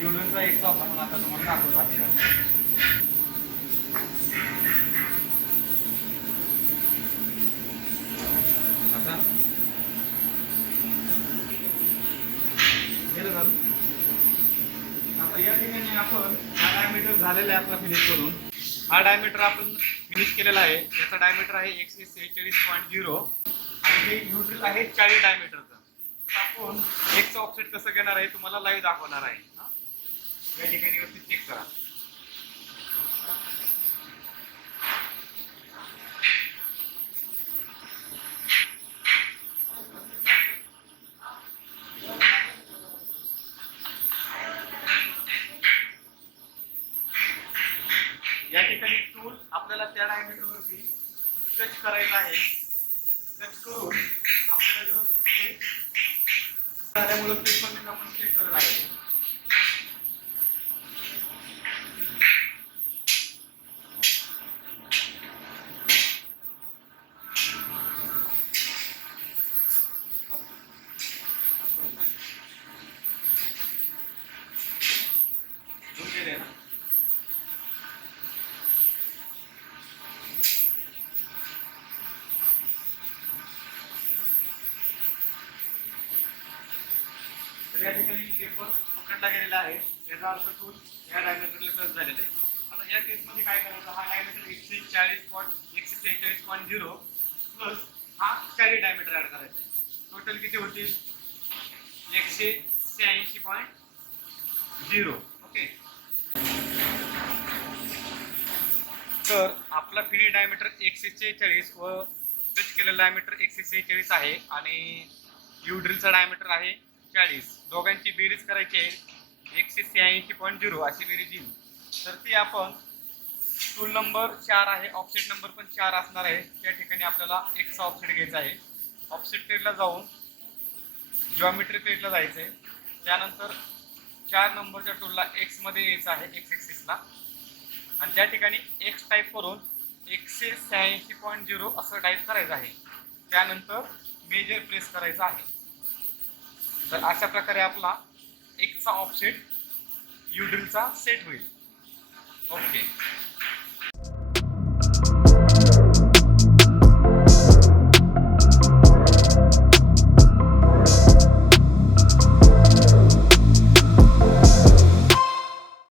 युड्रिलचा एक टॉप आपण आता तुम्हाला दाखवत आहे. आता आता या ठिकाणी आपण हा डायमीटर झालेला आहे आपला फिनिश करून. हा डायमीटर आपण फिनिश केलेला आहे. याचा डायमीटर आहे 146.0 आणि हे न्यूट्रल आहे 40 डायमीटरचं. आपण एकचा ऑफसेट कसं घेणार आहे तुम्हाला लाईव्ह दाखवणार आहे. या ठिकाणी वरती चेक करा. या ठिकाणी टूल आपल्याला त्या डायमीटर वरती टच करायचं आहे. टच करून आपल्याला व्यवस्थित झाल्यामुळे पेपरने आपण चेक करत आहे. या ठिकाणी पेपर पकडला गेलेला आहे. याचा अर्थ टूल या डायमीटरला टच झालेला आहे. आता या केसमध्ये काय करायचं, हा डायमीटर 146.0 प्लस हा 40 डायमीटर ऍड करायचा आहे. टोटल किती होतील 186.0. ओके. तर आपला फिनिश डायमीटर 146 व टच केलेला डायमीटर 146 आहे आणि युड्रिलचा डायमीटर आहे 40. दोघांची बेरीज करायची आहे 186.0 अशी बेरीज येईल. तर ती आपण टूल नंबर 4 आहे, ऑफसेट नंबर पण 4 असणार आहे. त्या ठिकाणी आपल्याला एक्सचा ऑफसेट घ्यायचा आहे. ऑफसेट पेजला जाऊन जॉमेट्री पेजला जायचं आहे. त्यानंतर 4 नंबरच्या टूलला एक्स मध्ये यायचं आहे, एक्स एक्सिसला, आणि त्या ठिकाणी एक्स टाईप करून 186.0 असं टाईप करायचं आहे. त्यानंतर मेजर प्रेस करायचा आहे. तर अशा प्रकारे आपला एक्सचा ऑफसेट युड्रिलचा सेट होईल. ओके.